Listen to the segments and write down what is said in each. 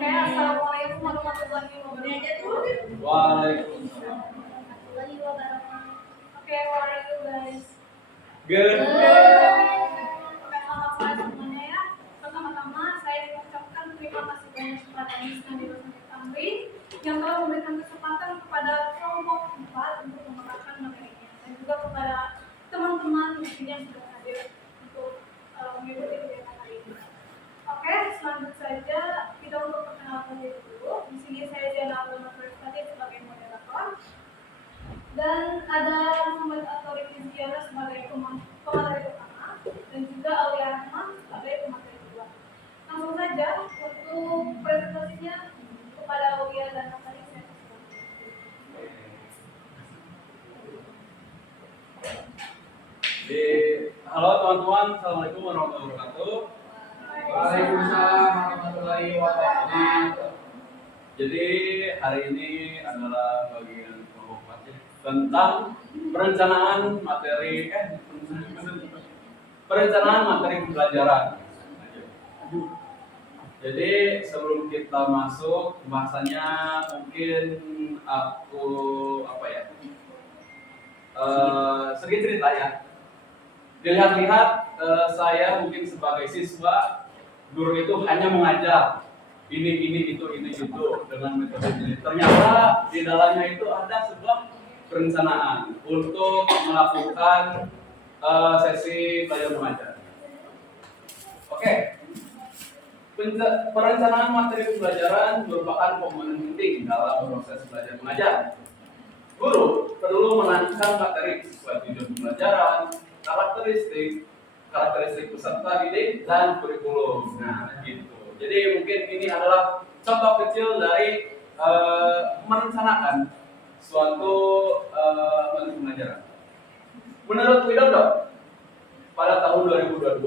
Oke, assalamualaikum warahmatullahi wabarakatuh. Waalaikumsalam. Oke, how are you guys? Good. Oke, selamat sore semuanya ya. Pertama-tama saya mengucapkan terima kasih banyak kepada Miss Nadira Tamri yang telah memberikan kesempatan kepada kelompok 4 untuk memaparkan materinya, dan juga kepada teman-teman di sini yang sudah hadir untuk mengikuti kegiatan hari ini. Oke, selanjutnya saja kita untuk perkenalan diri dulu. Di sini saya Diana Abdul Tadi sebagai moderator, dan ada Muhammad Atoriki Ziana sebagai pemateri utama, dan juga Aulia Rahman sebagai pemateri kedua. Langsung saja untuk presentasinya kepada Aulia dan Natali, saya Halo teman-teman, assalamualaikum warahmatullahi wabarakatuh. Waalaikumsalam warahmatullahi wabarakatuh. Jadi hari ini adalah bagian kelompok tentang perencanaan materi pembelajaran. Jadi sebelum kita masuk pembahasannya, mungkin aku sedikit cerita ya. Dilihat-lihat saya mungkin sebagai siswa, guru itu hanya mengajar ini itu dengan metode ini. Ternyata di dalamnya itu ada sebuah perencanaan untuk melakukan sesi belajar mengajar. Oke. Perencanaan materi pembelajaran merupakan komponen penting dalam proses belajar mengajar. Guru perlu merancang materi sesuai tujuan pembelajaran, karakteristik peserta didik, dan kurikulum. Nah, gitu. Jadi mungkin ini adalah contoh kecil dari merencanakan suatu materi pembelajaran. Menurut Widodo, pada tahun 2022,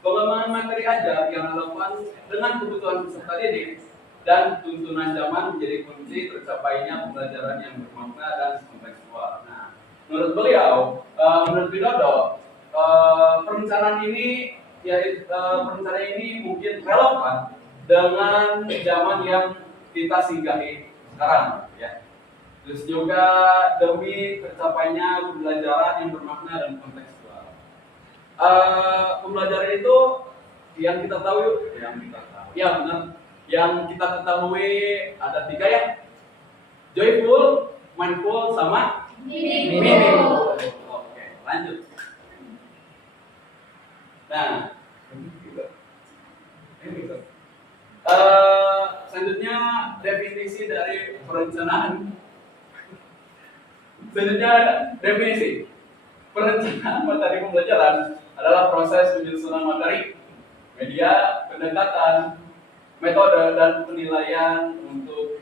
pengembangan materi ajar yang relevan dengan kebutuhan peserta didik dan tuntunan zaman menjadi kunci tercapainya pembelajaran yang bermakna dan kontekstual. Nah, menurut beliau, menurut Widodo, perencanaan ini mungkin relevan dengan zaman yang kita singgahi sekarang, ya. Terus juga demi tercapainya pembelajaran yang bermakna dan kontekstual. Pembelajaran itu yang kita tahu, ya benar. Yang kita ketahui ada 3 ya, joyful, mindful, sama meaningful. Oke, lanjut. Nah, selanjutnya definisi dari perencanaan. Perencanaan materi pembelajaran adalah proses penyusunan materi, media, pendekatan, metode, dan penilaian untuk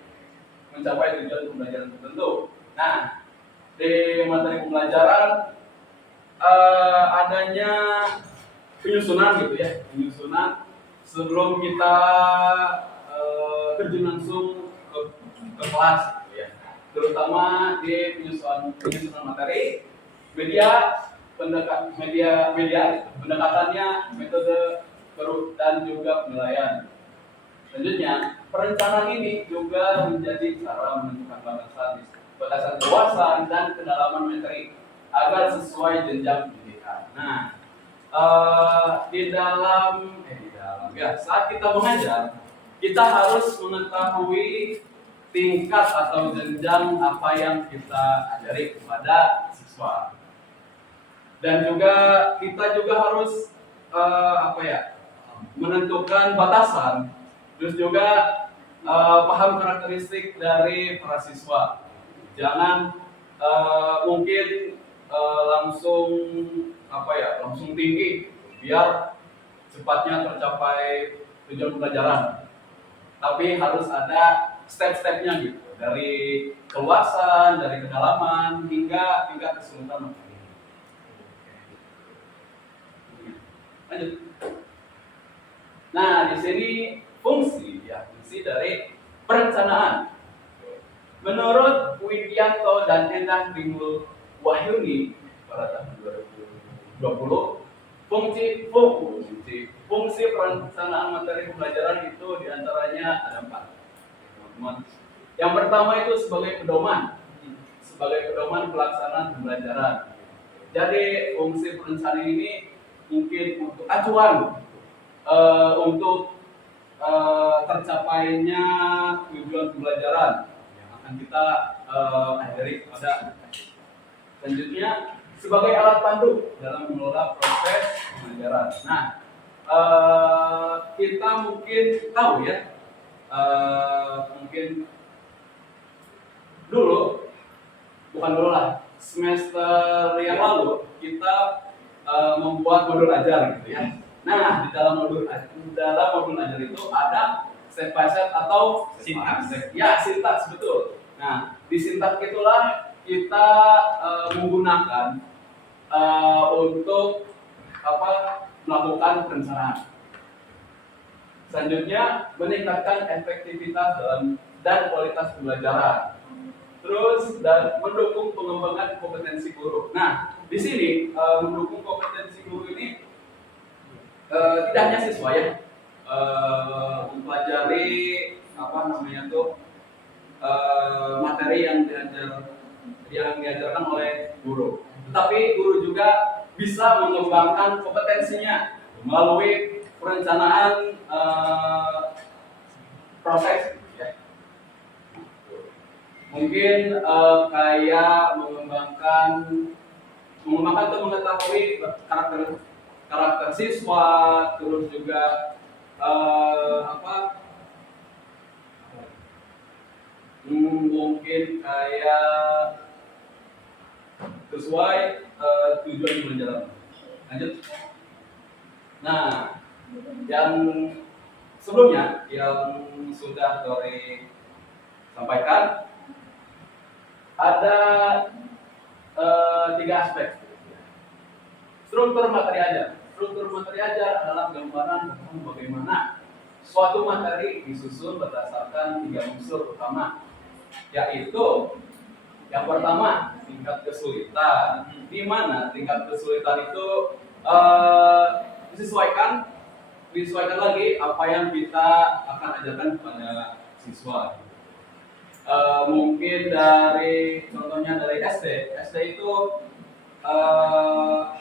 mencapai tujuan pembelajaran tertentu. Nah, di materi pembelajaran adanya penyusunan gitu ya, sebelum kita terjun langsung ke kelas gitu ya. Terutama di penyusunan materi, pendekatannya, metode, dan juga penilaian. Selanjutnya, perencanaan ini juga menjadi cara menentukan batasan keluasan dan kedalaman materi agar sesuai jenjang pendidikan. Nah, saat kita mengajar, kita harus mengetahui tingkat atau jenjang apa yang kita ajari kepada siswa. Dan juga kita harus menentukan batasan. Terus juga paham karakteristik dari para siswa. Jangan mungkin langsung tinggi biar cepatnya tercapai tujuan pembelajaran. Tapi harus ada step-stepnya gitu, dari keluasan, dari kedalaman hingga tingkat kesulitan materi. Lanjut. Nah, di sini fungsi dari perencanaan. Menurut Widianto dan Endah Timbul Wahyuni pada tahun 2020, Fungsi perencanaan materi pembelajaran itu diantaranya ada 4, teman-teman. Yang pertama itu sebagai pedoman pelaksanaan pembelajaran. Jadi fungsi perencanaan ini mungkin untuk acuan untuk tercapainya tujuan pembelajaran yang akan kita ajari pada selanjutnya sebagai alat pandu dalam mengelola proses pembelajaran. Nah, kita mungkin tahu ya, mungkin bukan dulu lah, semester yang lalu kita membuat modul ajar gitu ya. Nah, di dalam modul ajar itu ada step by step atau sintaks. Ya, sintaks betul. Nah, di sintaks itulah kita menggunakan untuk melakukan perencanaan. Selanjutnya, meningkatkan efektivitas dan kualitas pembelajaran. Terus dan mendukung pengembangan kompetensi guru. Nah, di sini mendukung kompetensi guru ini tidak hanya siswa ya, mempelajari materi yang diajarkan oleh guru. Tetapi guru juga bisa mengembangkan kompetensinya melalui perencanaan proses. Mungkin kayak mengembangkan atau mengetahui karakter siswa, terus juga mungkin kayak sesuai tujuan pembelajaran. Lanjut. Nah, yang sebelumnya yang sudah Dori sampaikan ada 3 aspek. Struktur materi ajar. Struktur materi ajar adalah gambaran tentang bagaimana suatu materi disusun berdasarkan 3 unsur utama, yaitu yang pertama tingkat kesulitan, di mana tingkat kesulitan itu disesuaikan lagi apa yang kita akan ajarkan kepada siswa. Mungkin contohnya dari SD itu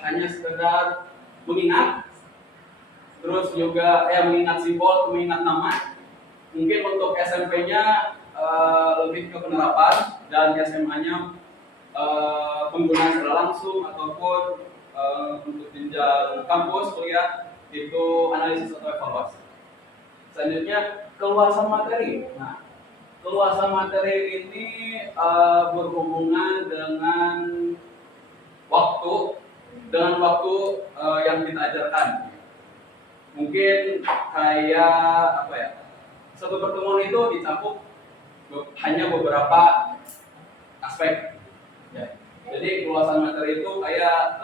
hanya sekedar mengingat, terus juga mengingat simbol, mengingat nama. Mungkin untuk SMP-nya lebih ke penerapan, dan SMA-nya penggunaan secara langsung ataupun untuk jenjang kampus kuliah itu analisis atau evaluasi. Selanjutnya keluasan materi. Nah, keluasan materi ini berhubungan dengan waktu yang kita ajarkan. Mungkin kayak satu pertemuan itu dicakup hanya beberapa aspek. Ya. Jadi keluasan materi itu kayak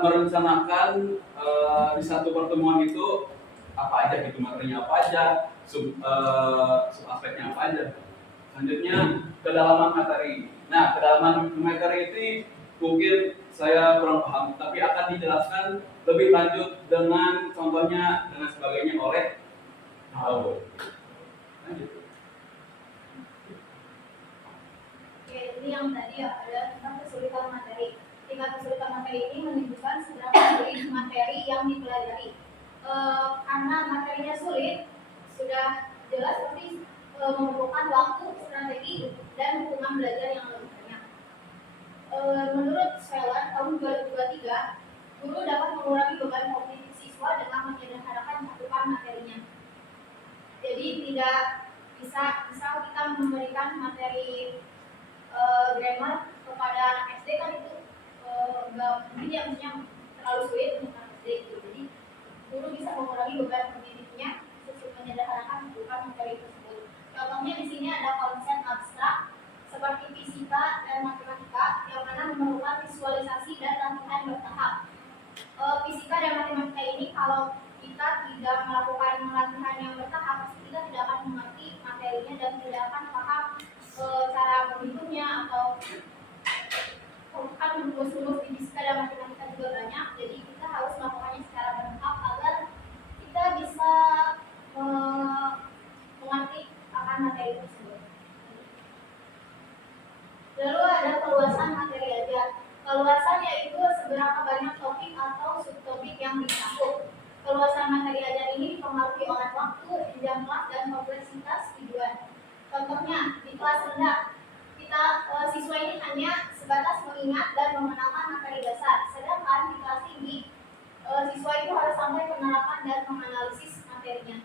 merencanakan di satu pertemuan itu apa aja gitu, materinya apa aja, sub aspeknya apa aja. Selanjutnya kedalaman materi. Nah, kedalaman materi ini mungkin saya kurang paham, tapi akan dijelaskan lebih lanjut dengan contohnya dan sebagainya oleh Paul. Lanjut. Oke, ini yang tadi ya, ada tentang kesulitan materi. Tingkat kesulitan materi ini menunjukkan seberapa sulit materi yang dipelajari. Karena materinya sulit, sudah jelas pasti memerlukan waktu, strategi, dan dukungan belajar yang lebih banyak. Menurut Scheller, tahun 2023, guru dapat mengurangi beban kognitif siswa dengan menyederhanakan cakupan materinya. Jadi tidak bisa kita memberikan materi grammar kepada anak SD kan itu mungkin ya terlalu sulit untuk anak SD gitu. Jadi guru bisa mengurangi beban kognitifnya untuk menyederhanakan cakupan materi tersebut. Contohnya di sini ada konsep abstrak seperti fisika dan matematika yang mana memerlukan visualisasi dan latihan bertahap. Fisika dan matematika ini kalau kita tidak melakukan latihan yang bertahap, kita tidak akan mengerti materinya dan tidak akan paham cara menghitungnya atau kan rumus-rumus di fisika dan matematika juga banyak, jadi kita harus melakukannya secara bertahap agar kita bisa mengerti akan materi tersebut. Lalu ada keluasan materi ajar. Keluasan yaitu seberapa banyak topik atau subtopik yang dicakup. Keluasan materi ajar ini dipengaruhi oleh waktu, jam kelas, dan kompleksitas tujuan. Contohnya, di kelas rendah, siswa ini hanya sebatas mengingat dan mengenalkan materi dasar. Sedangkan di kelas tinggi, siswa itu harus sampai penerapan dan menganalisis materinya.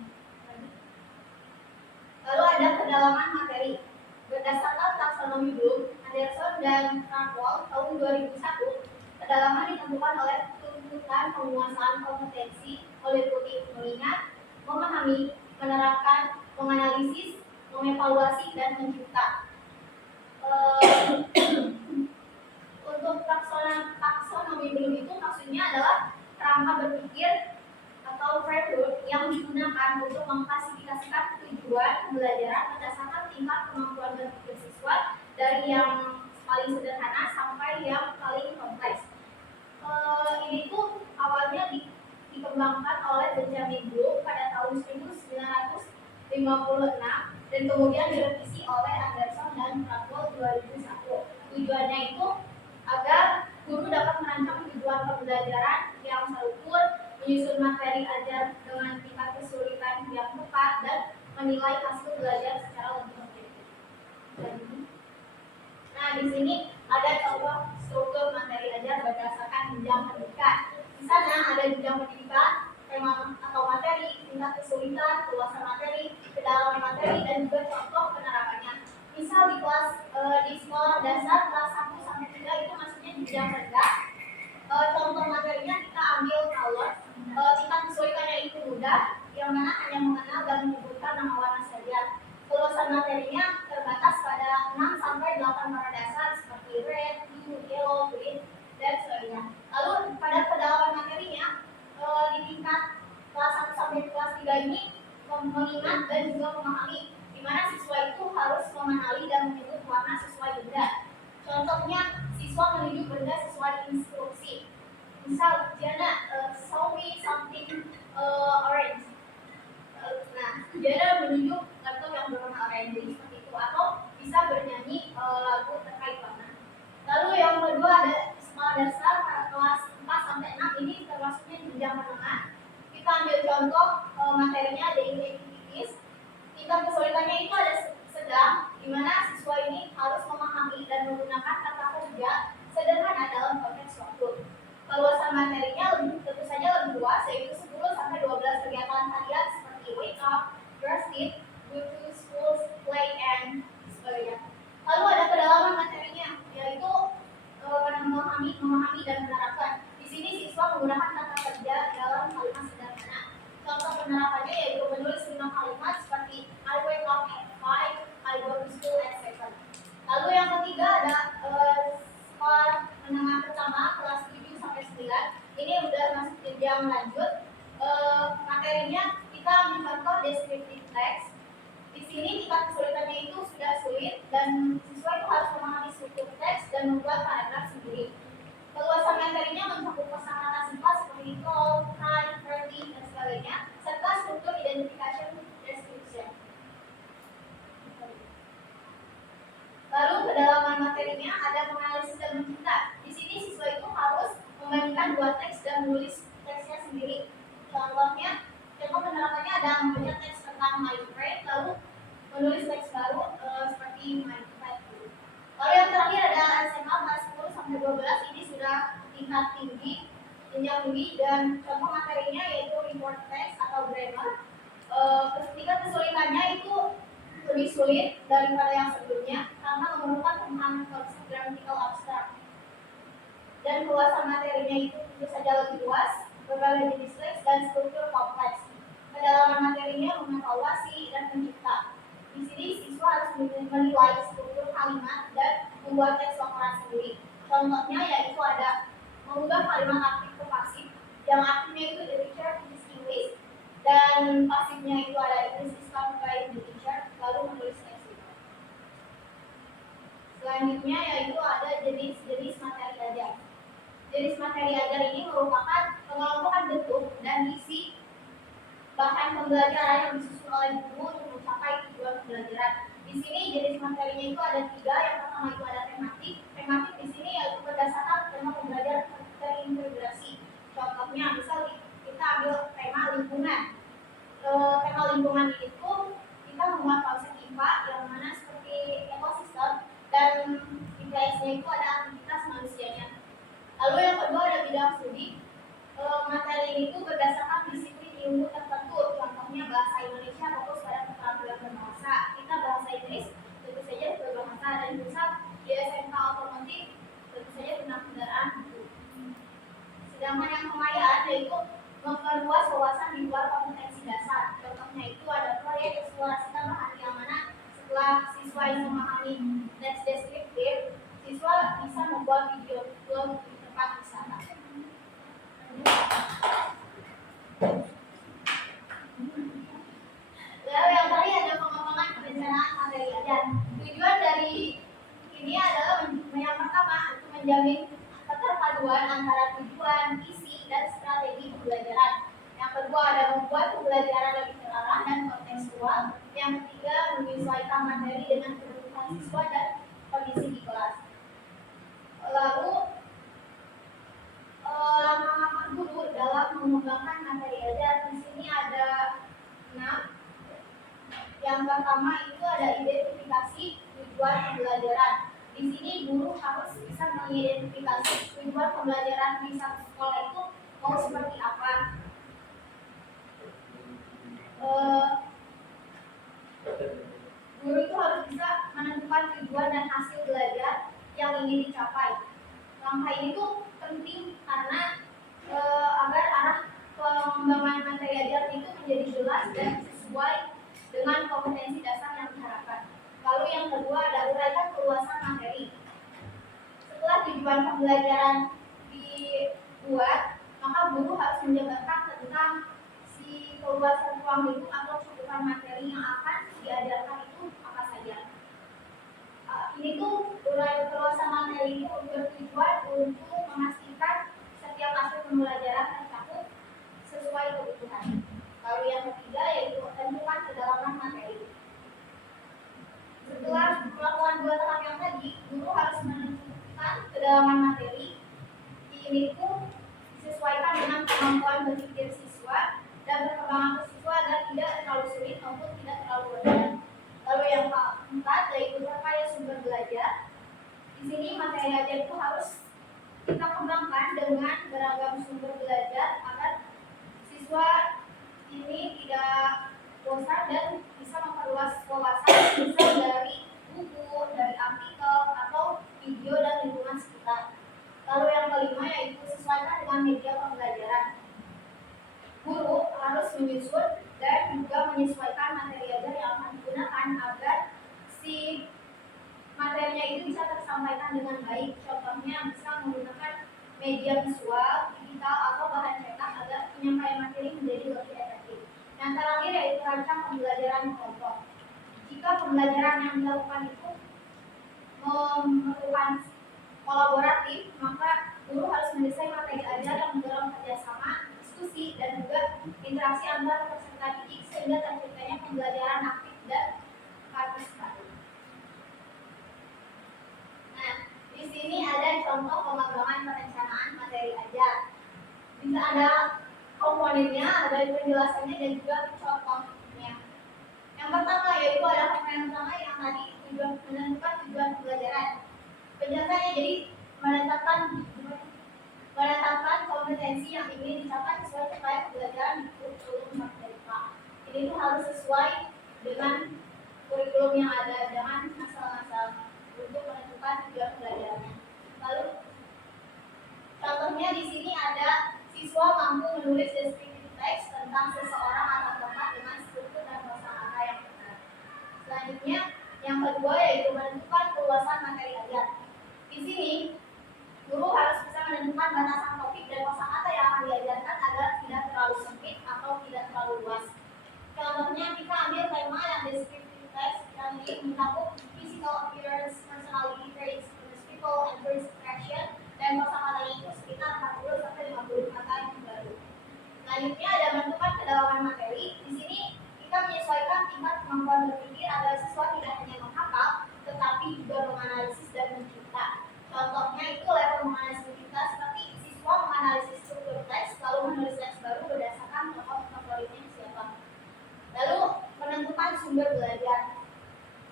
Lalu ada kedalaman materi. Berdasarkan taksonomi Bloom, Anderson, dan Rockwell tahun 2001, kedalaman ditentukan oleh tuntutan penguasaan kompetensi oleh mengingat, memahami, menerapkan, menganalisis, mengevaluasi, dan mencipta. Untuk taksonomi Bloom itu maksudnya adalah kerangka berpikir atau framework yang digunakan untuk mengklasifikasikan tujuan pembelajaran berdasarkan tingkat kemampuan berpikir siswa dari yang paling sederhana sampai yang paling kompleks. Ini tuh awalnya dikembangkan oleh Benjamin Bloom pada tahun 1956 dan kemudian direvisi oleh Anderson dan Rockwell 2001. Tujuannya itu agar guru dapat merancang tujuan pembelajaran yang terukur, menyusun materi ajar dengan tingkat kesulitan yang tepat, dan menilai hasil belajar secara lebih objektif. Nah, di sini ada contoh struktur materi ajar berdasarkan jenjang pendidikan. Di sana ada jenjang pendidikan, tema atau materi, tingkat kesulitan, luasan materi, kedalaman materi, dan juga contoh penerapannya. Misal di sekolah dasar kelas 1 sampai 3 itu maksudnya jenjang rendah. Contoh materinya kita ambil color. Tingkat kesulitannya itu mudah, yang mana hanya mengenal dan menyebutkan nama warna saja. Luasan materinya terbatas pada 6 sampai 8 warna dasar seperti red, blue, yellow, green, dan sebagainya. Lalu pada kedalaman materinya di tingkat kelas 1 sampai kelas 3 ini mengingat dan juga memahami, di mana siswa itu harus mengenali dan menyebut warna sesuai benda. Contohnya, siswa menunjuk benda sesuai instruksi. Misal, Jana, show me something orange. Nah, Jana menunjuk kartu yang berwarna orange seperti itu, atau bisa bernyanyi lagu terkait warna. Lalu yang kedua ada sekolah dasar kelas 4 sampai 6, ini termasuknya jenjang menengah. Kita ambil contoh materinya daily activities. Tingkat kesulitannya itu ada sedang, di mana siswa ini harus memahami dan menggunakan kata kerja sederhana dalam konteks waktu. Keluasan materinya tentu saja lebih luas, yaitu 10 sampai 12 kegiatan harian seperti wake up, brush teeth, go to school, play, and sebagainya. Lalu ada kedalaman materinya, yaitu memahami dan menerapkan. Di sini siswa menggunakan kata kerja dalam kalimat sederhana. Contoh penerapannya yaitu menulis 5 kalimat seperti I wake up at 5, I go to school at 7. Lalu yang ketiga ada sekolah menengah pertama kelas 7 sampai 9. Ini udah masuk jenjang lanjut. Materinya kita ambil contoh descriptive text. Di sini tingkat kesulitannya itu sudah sulit dan siswa itu harus memahami struktur teks dan membuat paragraf sendiri. Keluasan materinya mencakup kosakata sifat seperti call, kind, friendly, dan sebagainya, serta struktur identification description. Lalu kedalaman materinya ada menganalisis dan mencipta. Di sini siswa itu harus membandingkan dua teks dan menulis teksnya sendiri. Contohnya, contoh penerapannya ada membaca teks tentang my friend, lalu menulis teks baru seperti my friend. Lalu yang terakhir ada SMA kelas 10 sampai 12, ini sudah tingkat tinggi, jenjang tinggi, dan contoh materinya yaitu report text atau grammar. Tingkat kesulitannya itu lebih sulit daripada yang sebelumnya karena memerlukan pemahaman konsep grammatical abstrak. Dan luasan materinya itu tentu saja lebih luas, berbagai jenis teks dan struktur kompleks. Kedalaman materinya mengevaluasi dan mencipta. Di sini siswa harus menilai struktur kalimat dan membuat teks laporan sendiri. Contohnya yaitu ada mengubah kalimat aktif ke pasif. Yang aktifnya itu the teacher is English dan pasifnya itu ada English is taught by the teacher, lalu menulis teks itu. Selanjutnya yaitu ada jenis-jenis materi ajar. Jenis materi ajar ini merupakan pengelompokan bentuk dan isi bahan pembelajaran yang disusun oleh guru untuk mencapai tujuan pembelajaran. Di sini jenis materinya itu ada 3. Yang pertama itu ada tematik. Tematik di sini yaitu berdasarkan tema pembelajaran terintegrasi. Contohnya misal kita ambil tema lingkungan. Tema lingkungan itu kita membuat konsep IPA yang mana seperti ekosistem dan IPS-nya itu ada aktivitas manusianya. Lalu yang kedua ada bidang studi. Materi ini itu berdasarkan disiplin ilmu tertentu. Contohnya bahasa Indonesia fokus pada keterampilan berbahasa. Kita bahasa Inggris tentu saja berbahasa, dan misal di SMK otomotif tentu saja tentang kendaraan. Sedangkan yang kekayaan yaitu memperluas wawasan di luar kompetensi dasar. Contohnya itu ada proyek eksplorasi tambahan yang mana setelah siswa yang memahami next descriptive, siswa bisa membuat video vlog di tempat wisata. Lalu yang tadi ada pengembangan perencanaan materi ajar. Tujuan dari ini adalah yang pertama itu menjamin keterpaduan antara tujuan, isi, dan strategi pembelajaran. Yang kedua ada membuat pembelajaran lebih terarah dan kontekstual. Yang ketiga menyesuaikan materi dengan kebutuhan siswa dan kondisi di kelas. Lalu langkah-langkah guru dalam mengembangkan materi ajar di sini ada 6. Yang pertama itu ada identifikasi tujuan pembelajaran. Di sini guru harus bisa mengidentifikasi tujuan pembelajaran di satu sekolah itu mau seperti apa. Guru itu harus bisa menentukan tujuan dan hasil belajar yang ingin dicapai. Langkah ini tuh penting karena agar arah pengembangan materi ajar itu menjadi jelas dan sesuai dengan kompetensi dasar yang diharapkan. Lalu yang kedua ada uraikan keluasan materi. Setelah tujuan pembelajaran dibuat, maka guru harus menjabarkan tentang si keluasan ruang lingkup atau cakupan materi yang akan diajarkan itu apa saja. Ini tuh uraian keluasan materi itu bertujuan untuk memastikan setiap aspek pembelajaran tercakup sesuai kebutuhan. Lalu yang ketiga yaitu tentukan kedalaman materi. Setelah melakukan 2 tahap yang tadi, guru harus menentukan kedalaman materi. Ini tuh disesuaikan dengan kemampuan berpikir siswa dan perkembangan siswa agar tidak terlalu sulit maupun tidak terlalu berat. Lalu yang keempat yaitu berkaya sumber belajar. Di sini materi ajar itu harus kita kembangkan dengan beragam sumber belajar agar siswa ini tidak bosan dan bisa memperluas wawasan, misal dari buku, dari artikel, atau video dan lingkungan sekitar. Lalu yang kelima yaitu sesuaikan dengan media pembelajaran. Guru harus menyusun dan juga menyesuaikan materi ajar yang akan digunakan agar si materinya itu bisa tersampaikan dengan baik. Contohnya bisa menggunakan media visual, digital, atau bahan cetak agar penyampaian materi menjadi lebih efektif. Yang terakhir yaitu rancang pembelajaran kelompok. Jika pembelajaran yang dilakukan itu memerlukan kolaboratif, maka guru harus mendesain materi ajar yang mendorong kerjasama, diskusi, dan juga interaksi antar peserta didik sehingga terciptanya pembelajaran aktif dan partisipatif. Nah, di sini ada contoh pengembangan perencanaan materi ajar. Bisa ada komponennya, ada penjelasannya, dan juga contohnya. Yang pertama yaitu ada komponen pertama yang tadi menentukan tujuan pembelajaran. Penjelasannya jadi menetapkan kompetensi yang ingin dicapai sesuai supaya pembelajaran di kurikulum materi. Ini tuh harus sesuai dengan kurikulum yang ada, jangan asal-asal untuk menentukan tujuan pembelajarannya. Lalu contohnya di sini ada siswa mampu menulis deskripsi teks tentang seseorang atau tempat dengan struktur dan kosakata yang benar. Selanjutnya yang kedua yaitu menentukan keluasan materi ajar. Di sini guru harus bisa menentukan batasan topik dan kosakata yang akan diajarkan agar tidak terlalu sempit atau tidak terlalu luas. Contohnya kita ambil tema yang deskripsi teks yang ini mencakup physical appearance, personality people and first expression, dan masa materi itu sekitar 40 sampai 50 kata yang baru. Selanjutnya ada menentukan kedalaman materi. Di sini kita menyesuaikan tingkat kemampuan berpikir agar siswa tidak hanya menghafal, tetapi juga menganalisis dan mencipta. Contohnya itu level menganalisis kita seperti siswa menganalisis struktur teks, lalu menulis teks baru berdasarkan tokoh favoritnya siapa. Lalu menentukan sumber belajar.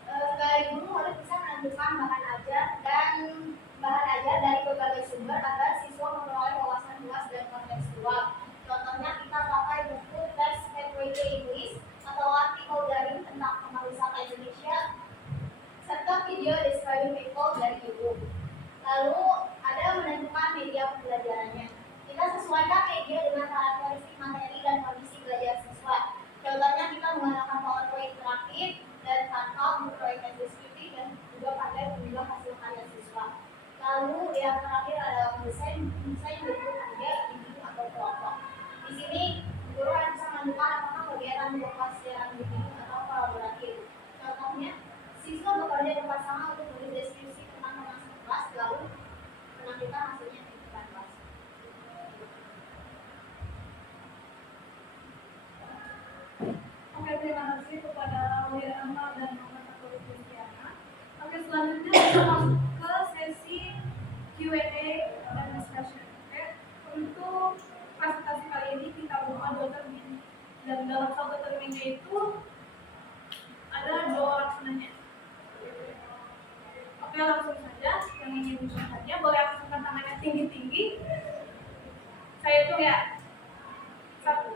Sebagai guru harus bisa menentukan bahan ajar dari berbagai sumber agar siswa memperoleh wawasan luas dan kontekstual. Contohnya kita pakai buku teks PPT English atau artikel daring tentang pariwisata Indonesia serta video describing people dari YouTube. Lalu ada menentukan media pembelajarannya. Kita sesuaikan media dengan karakteristik materi dan kondisi belajar siswa. Contohnya kita menggunakan PowerPoint interaktif dan Canva untuk proyek deskriptif dan juga pakai mengunggah hasil karya siswa. Lalu yang terakhir adalah desain bentuk kerja individu atau kelompok. Di sini guru harus bisa menentukan apakah kegiatan berupa secara individu atau kolaboratif. Contohnya, siswa bekerja bersama untuk menulis deskripsi tentang pemasukan kelas, lalu menampilkan hasilnya di depan kelas. Oke, terima kasih kepada Wira Amal dan Muhammad Fatul Kristiana. Oke, selanjutnya kita masuk ke sesi Q&A dan discussion. Oke, untuk presentasi kali ini kita buka 2 termin, dan dalam 1 terminnya itu ada 2 orang penanya. Oke, langsung saja yang ingin bertanya boleh angkat tangannya tinggi-tinggi. Saya hitung ya. 1,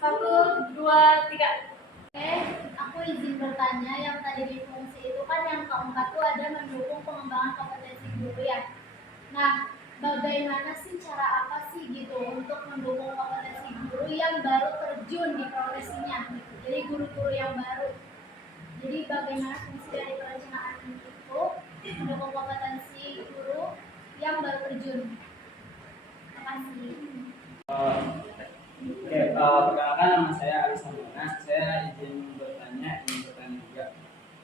2, 3. Oke, aku izin bertanya, yang tadi di fungsi itu kan yang keempat tuh ada mendukung pengembangan kompetensi guru ya. Nah, bagaimana sih, cara apa sih gitu untuk mendukung kompetensi guru yang baru terjun di profesinya, jadi guru-guru yang baru. Jadi bagaimana fungsi dari perencanaan itu mendukung kompetensi guru yang baru terjun. Terima kasih. Perkenalkan, nama saya Ali Samana. Saya ingin bertanya juga.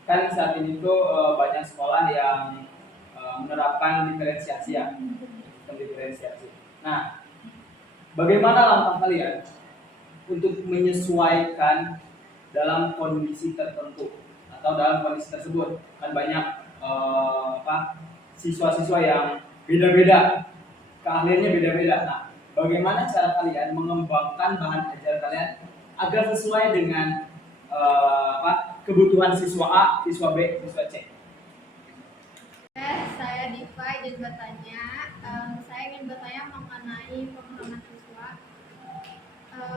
Kan saat ini tuh banyak sekolah yang menerapkan diferensiasi ya, sistem diferensiasi. Nah, bagaimana langkah kalian untuk menyesuaikan dalam kondisi tertentu atau dalam kondisi tersebut? Kan banyak siswa-siswa yang beda-beda, keahliannya beda-beda. Nah, bagaimana cara kalian mengembangkan bahan ajar kalian agar sesuai dengan kebutuhan siswa A, siswa B, siswa C? Saya Diva izin bertanya. Saya ingin bertanya mengenai pemahaman siswa.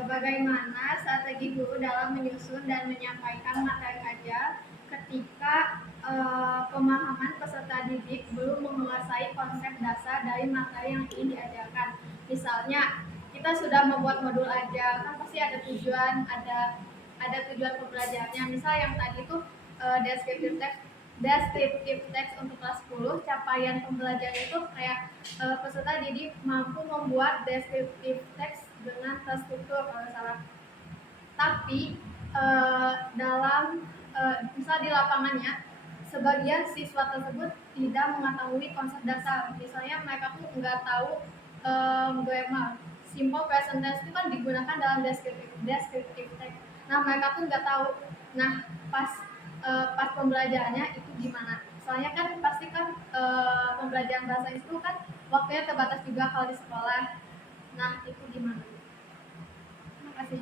Bagaimana strategi guru dalam menyusun dan menyampaikan materi ajar ketika pemahaman peserta didik belum menguasai konsep dasar dari materi yang ingin diajarkan. Misalnya kita sudah membuat modul ajar, kan pasti ada tujuan, ada tujuan pembelajarannya. Misal yang tadi itu deskriptif teks untuk kelas 10, capaian pembelajaran itu kayak peserta didik mampu membuat deskriptif teks dengan terstruktur kalau salah. Tapi misal di lapangannya sebagian siswa tersebut tidak mengetahui konsep dasar. Misalnya mereka tuh nggak tahu grammar. Simple present tense itu kan digunakan dalam deskriptif teks. Nah, mereka tuh nggak tahu. Nah, pas pembelajarannya itu gimana? Soalnya kan pasti kan pembelajaran bahasa itu kan waktunya terbatas juga kalau di sekolah. Nah, itu gimana? Terima kasih.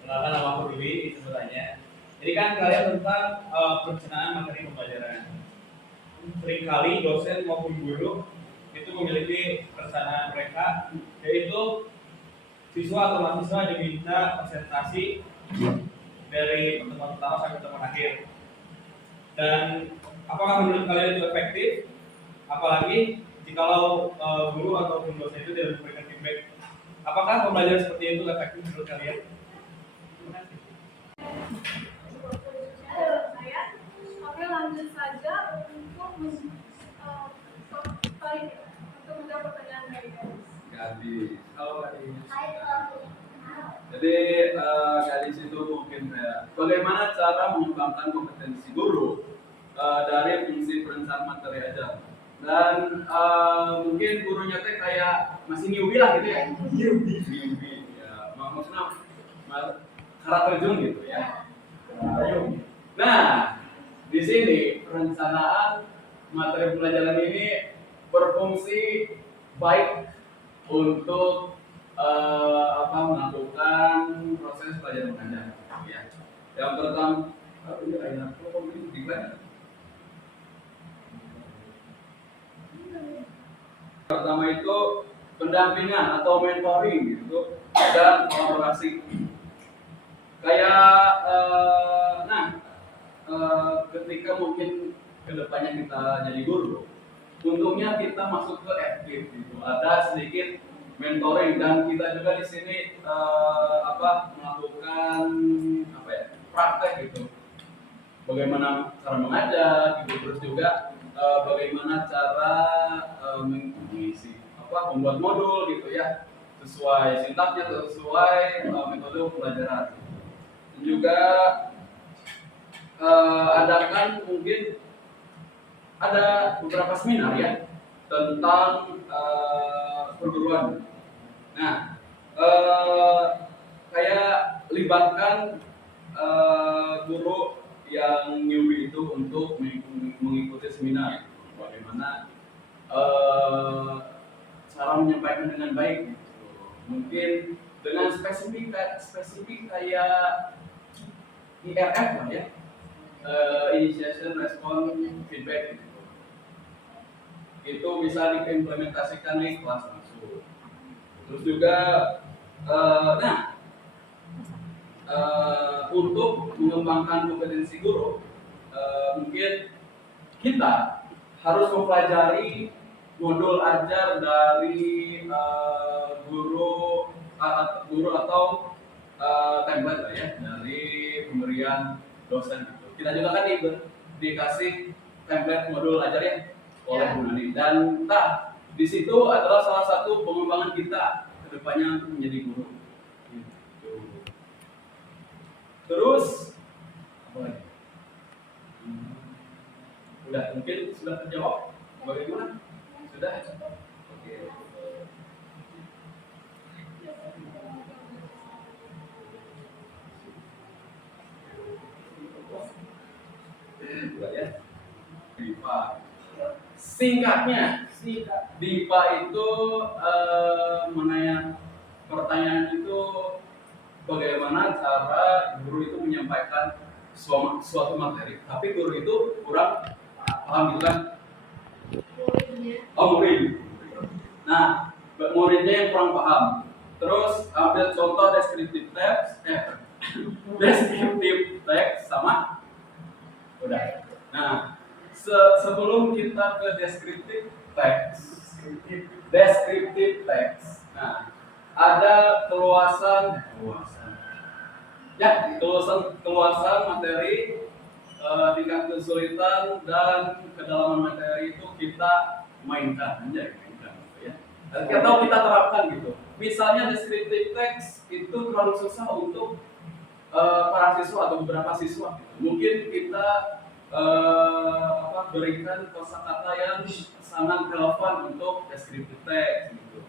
Kenalkan, nama aku Dwi, itu bertanya. Jadi kan kalian tentang perencanaan materi pembelajaran. Seringkali dosen maupun guru itu memiliki perencanaan mereka, yaitu siswa atau mahasiswa diminta presentasi dari pertemuan pertama sampai pertemuan akhir. Dan apakah menurut kalian itu efektif? Apalagi jikalau guru ataupun dosen itu tidak memberikan feedback. Apakah pembelajaran seperti itu efektif menurut kalian? Terima kasih. Oke, lanjut saja untuk menjawab pertanyaan dari Gadis. Gadis, halo Gadis. Hai, Prof. Jadi Gadis itu mungkin bagaimana cara mengembangkan kompetensi guru dari fungsi perencanaan materi ajar. Dan mungkin gurunya teh kayak masih newbie lah gitu ya. Newbie. Ya, maksudnya karakter terjun gitu ya. Nah, di sini perencanaan materi pelajaran ini berfungsi baik untuk melakukan proses pelajaran mengajar. Ya. Yang pertama, pertama itu pendampingan atau mentoring gitu dan kolaborasi. Kayak ketika mungkin kedepannya kita jadi guru, untungnya kita masuk ke FKIP gitu. Ada sedikit mentoring dan kita juga di sini melakukan praktek gitu. Bagaimana cara mengajar gitu, terus juga bagaimana cara mengisi membuat modul gitu ya, sesuai sintaknya, sesuai metode pembelajaran. Dan juga adakan mungkin ada beberapa seminar ya tentang perguruan. Nah, kayak libatkan guru yang newbie itu untuk mengikuti seminar. Bagaimana cara menyampaikan dengan baik gitu. Mungkin dengan spesifik kayak IRF lah ya, initiation, response, feedback gitu. Itu bisa diimplementasikan di kelas langsung. Terus juga untuk mengembangkan kompetensi guru, mungkin kita harus mempelajari modul ajar dari guru atau template lah ya, dari pemberian dosen gitu. Kita juga kan dikasih template modul ajar ya oleh Bu Nani, dan di situ adalah salah satu pengembangan kita kedepannya untuk menjadi guru. Gitu. Terus apa lagi? Udah, mungkin sudah terjawab. Bagaimana? Sudah? Oke. Udah ya. DIPA. Singkatnya, DIPA itu pertanyaan itu bagaimana cara guru itu menyampaikan suatu materi, tapi guru itu kurang paham gitu kan? Murid. Nah, muridnya yang kurang paham. Terus ambil contoh descriptive text sama udah. Nah, sebelum kita ke descriptive text, nah ada keluasan materi, tingkat kesulitan dan kedalaman materi itu kita mainkan ya. Atau kita terapkan gitu. Misalnya descriptive text itu terlalu susah untuk para siswa atau beberapa siswa. Mungkin kita berikan kosakata yang sangat relevan untuk descriptive text gitu.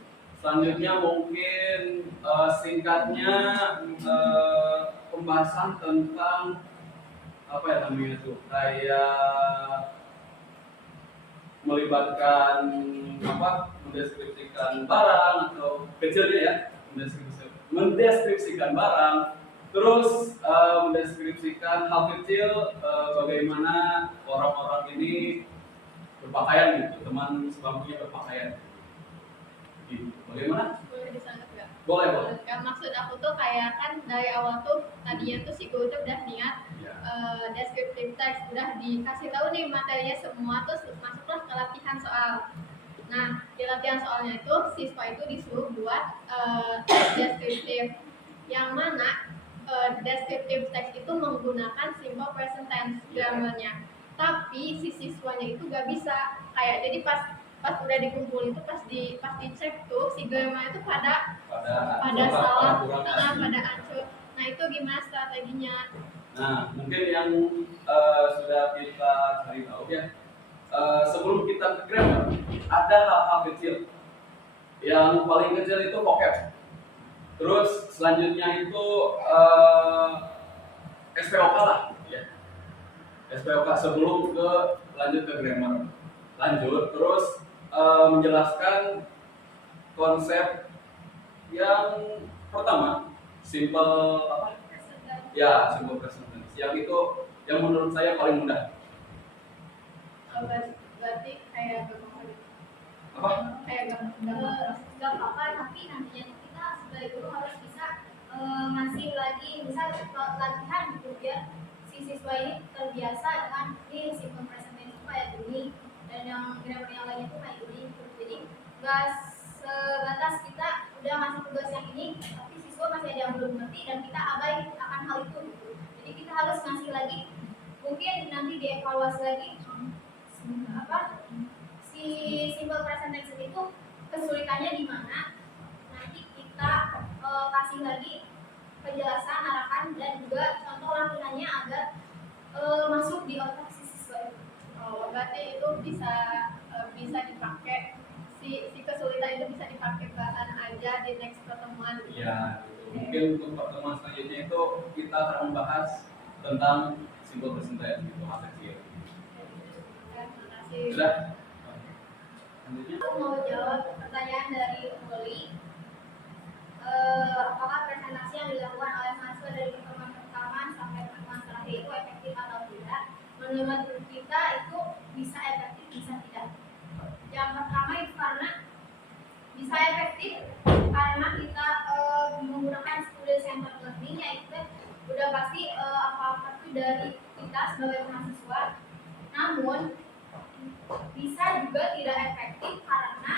Selanjutnya mungkin singkatnya pembahasan tentang kayak melibatkan mendeskripsikan barang atau kecilnya ya, mendeskripsikan barang, terus mendeskripsikan hal kecil, bagaimana orang-orang ini berpakaian gitu, teman sebangkunya berpakaian. Gitu. Bagaimana? Boleh disanggah nggak? Boleh. Kan maksud aku tuh kayak kan dari awal tuh tadinya tuh si guru tuh udah niat descriptive text, udah dikasih tahu nih materinya semua, terus masuklah ke latihan soal. Nah, di latihan soalnya itu siswa itu disuruh buat descriptive, yang mana descriptive text itu menggunakan simple present tense grammarnya. Tapi si siswanya itu gak bisa kayak, jadi pas udah dikumpul itu pas dicek tuh si grammar itu pada salah, pada ancur. Nah, itu gimana strateginya? Nah, mungkin yang sudah kita cari tahu ya, sebelum kita ke grammar, ada hal-hal kecil. Yang paling kecil itu vocab. Terus selanjutnya itu SPOK lah, ya. SPOK sebelum lanjut ke grammar. Lanjut, terus menjelaskan konsep yang pertama, simple apa? Ya, simple present tense. Yang itu yang menurut saya paling mudah. Berarti kayak gampang Apa? kayak Gak apa-apa, tapi nantinya kita sebagai guru harus bisa ngasih lagi misal latihan gitu ya, si siswa ini terbiasa dengan ini simple present tense itu kayak gini dan yang grammar yang lainnya itu kayak gini gitu. Jadi gak sebatas kita udah ngasih tugas yang ini tapi siswa masih ada yang belum ngerti dan kita abai akan hal itu gitu. Jadi kita harus ngasih lagi, mungkin nanti dievaluasi lagi apa si simple present tense itu kesulitannya di mana, nanti kita kasih lagi penjelasan, arahan dan juga contoh latihannya agar masuk di otak si siswa itu. Oh, berarti itu bisa dipakai si kesulitan itu bisa dipakai bahan aja di next pertemuan. Iya, mungkin untuk pertemuan selanjutnya itu kita akan membahas tentang simple present tense itu hal kecil. Terima kasih. Sudah? Selanjutnya. Aku mau jawab pertanyaan dari Uli. Apakah presentasi yang dilakukan oleh mahasiswa dari pertemuan pertama sampai pertemuan terakhir itu efektif atau tidak? Menurut kita itu bisa efektif, bisa tidak. Yang pertama itu karena bisa efektif karena kita menggunakan student centered learning, yaitu udah pasti apa-apa itu dari kita sebagai mahasiswa. Namun bisa juga tidak efektif karena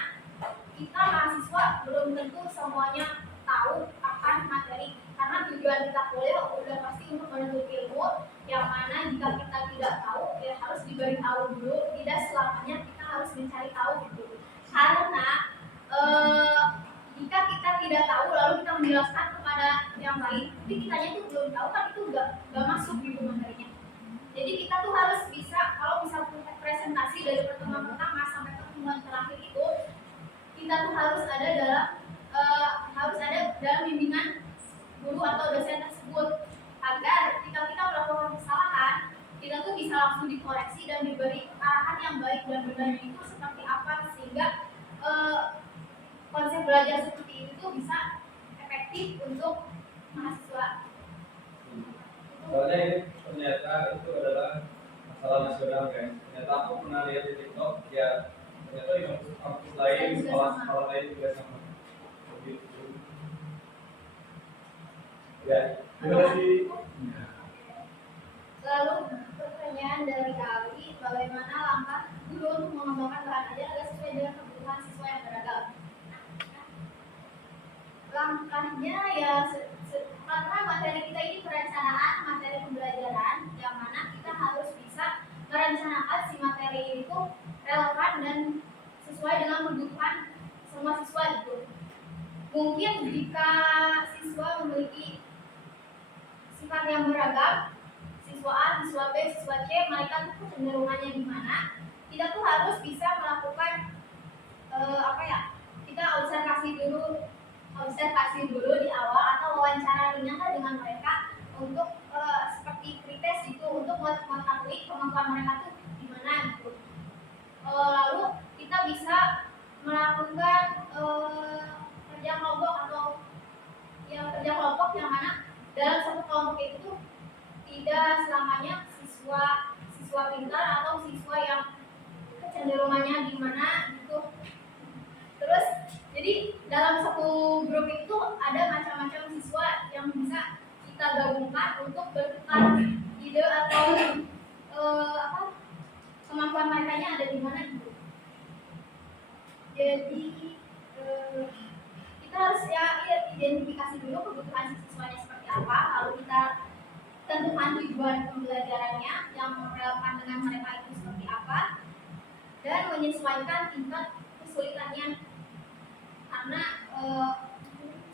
kita mahasiswa belum tentu semuanya tahu akan materi, karena tujuan kita kuliah udah pasti untuk menuntut ilmu yang mana jika kita tidak tahu ya harus diberitahu dulu, tidak selamanya kita harus mencari tahu gitu. Karena jika kita tidak tahu lalu kita menjelaskan kepada yang lain tapi kitanya itu belum tahu, kan itu gak masuk gitu materinya. Jadi kita tuh harus bisa, kalau misal presentasi dari pertemuan pertama sampai pertemuan terakhir itu kita tuh harus ada dalam bimbingan guru atau dosen tersebut agar ketika kita melakukan kesalahan kita tuh bisa langsung dikoreksi dan diberi arahan yang baik dan benar itu seperti apa sehingga konsep belajar seperti itu bisa efektif untuk mahasiswa. Soalnya ini ternyata itu adalah masalah nasional kan. Ternyata aku pernah lihat di TikTok ya, ternyata di kampus lain, sekolah lain juga sama. Begitu. Ya, terima kasih. Lalu pertanyaan dari Ali, bagaimana langkah guru untuk mengembangkan bahan ajar agar sesuai dengan kebutuhan siswa yang beragam? Langkahnya ya karena materi kita ini perencanaan materi pembelajaran, yang mana kita harus bisa merencanakan si materi itu relevan dan sesuai dengan kebutuhan semua siswa itu. Mungkin jika siswa memiliki sifat yang beragam, siswa A, siswa B, siswa C, mereka tuh kecenderungannya di mana, kita tuh harus bisa melakukan kita observasi dulu di awal atau wawancara ringan dengan mereka untuk seperti kritis gitu, untuk mengetahui kemampuan mereka tuh di mana gitu. Lalu kita bisa melakukan kerja kelompok yang mana dalam satu kelompok itu tuh tidak selamanya siswa pintar atau siswa yang kecenderungannya di mana gitu. Terus jadi dalam satu grup itu ada macam-macam siswa yang bisa kita gabungkan untuk bertukar ide atau kemampuan mereka ada di mana gitu. Jadi kita harus identifikasi dulu kebutuhan siswanya seperti apa, lalu kita tentukan tujuan pembelajarannya yang relevan dengan mereka itu seperti apa, dan menyesuaikan tingkat kesulitannya. Karena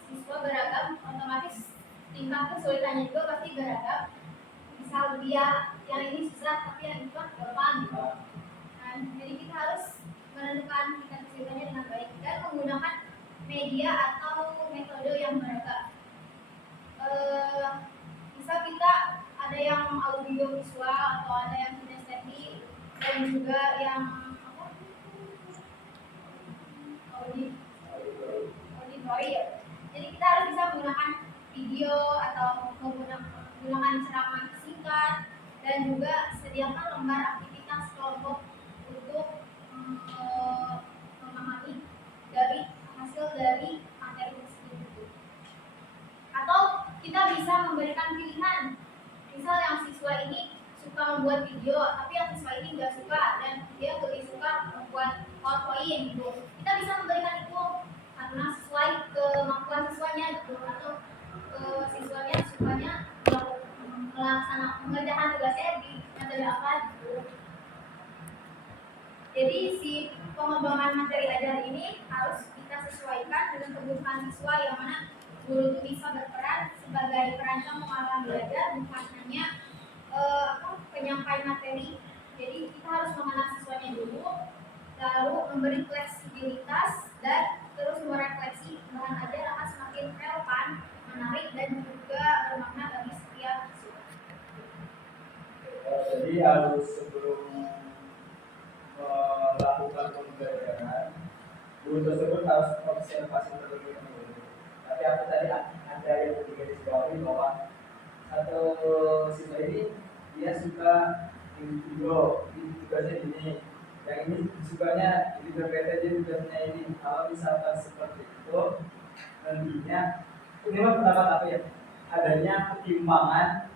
siswa beragam, otomatis tingkat kesulitannya juga pasti beragam. misal dia yang ini susah tapi yang itu gampang gitu. Nah, jadi kita harus menentukan tingkat kesulitannya dengan baik dan menggunakan media atau metode yang beragam. Bisa kita ada yang audio visual atau ada yang kinestetik dan juga yang apa? Auditory ya. Jadi kita harus bisa menggunakan video atau menggunakan ceramah singkat dan juga sediakan lembar aktivitas kelompok untuk memahami dari hasil dari materi tersebut. Atau kita bisa memberikan pilihan. Misal yang siswa ini suka membuat video, tapi yang siswa ini nggak suka dan dia lebih suka membuat PowerPoint gitu. Kita bisa memberikan itu karena sesuai kemampuan siswanya gitu, atau siswanya sukanya mengerjakan tugasnya di metode apa gitu. Jadi si pengembangan materi ajar ini harus kita sesuaikan dengan kebutuhan siswa, yang mana guru itu bisa berperan sebagai perancang pengalaman belajar, bukan hanya penyampaian materi. Jadi kita harus mengenal siswanya dulu, lalu memberi fleksibilitas dan terus merefleksi bahan ajar akan semakin relevan, menarik dan juga bermakna bagi setiap siswa. Jadi harus sebelum melakukan pembelajaran, guru tersebut harus observasi terlebih dahulu. Tapi aku tadi ada yang digarisbawahi bahwa satu siswa ini dia suka video, tugasnya ini, yang ini sukanya di berbeda, jadi tugasnya ini. Kalau misalkan seperti itu, nantinya ini mah pendapat aku ya, adanya ketimpangan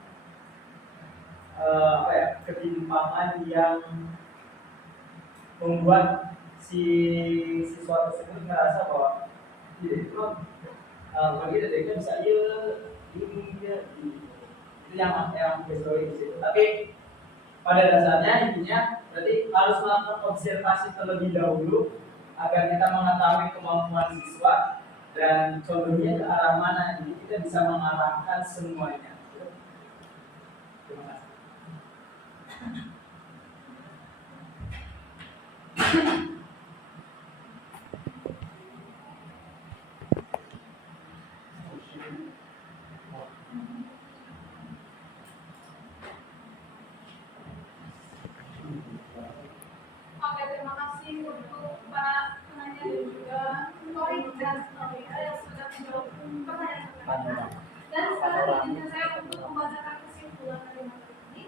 ketimpangan yang membuat si siswa tersebut merasa bahwa dia itu bagi dia bisa ini itu yang historik di situ. Tapi pada dasarnya intinya berarti harus melakukan observasi terlebih dahulu agar kita mengetahui kemampuan siswa dan contohnya ke arah mana, jadi kita bisa mengarahkan semuanya. Terima kasih. Oke, terima kasih untuk para penanya dan juga Tori dan Aulia yang sudah menjawab pertanyaan. Dan sekarang izinkan saya untuk membacakan kesimpulan dari materi ini,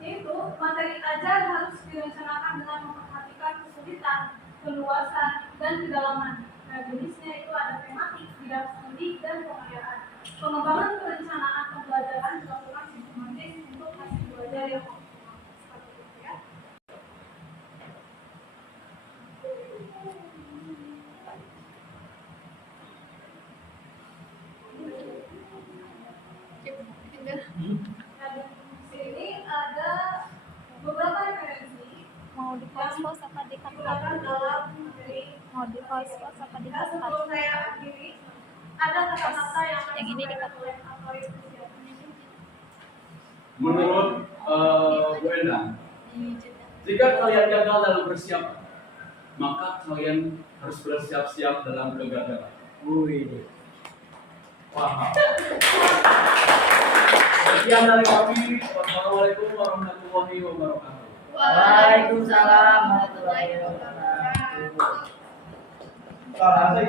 yaitu materi ajar harus direncanakan dengan memperhatikan kesulitan, keluasan, dan kedalaman. Nah, jenisnya itu ada tematik, bidang studi, dan pengayaan. Pengembangan perencanaan pembelajaran dilakukan sistematis untuk hasil belajar yang optimal. Seperti itu ya. Nah, di sini ada beberapa referensi Mau di pos apa di digunakan dalam materi. Mau di pos apa di Nah, sebelum saya akhiri, ada kata-kata yang Yang ini disampaikan di-cut. oleh Atoy Susiatmi. Menurut Bu Endang, jika kalian gagal dalam persiapan, maka kalian harus bersiap-siap dalam kegagalan. Wih. Paham. Sekian dari kami. Wassalamualaikum warahmatullahi wabarakatuh. Waalaikumsalam warahmatullahi wabarakatuh. Kalau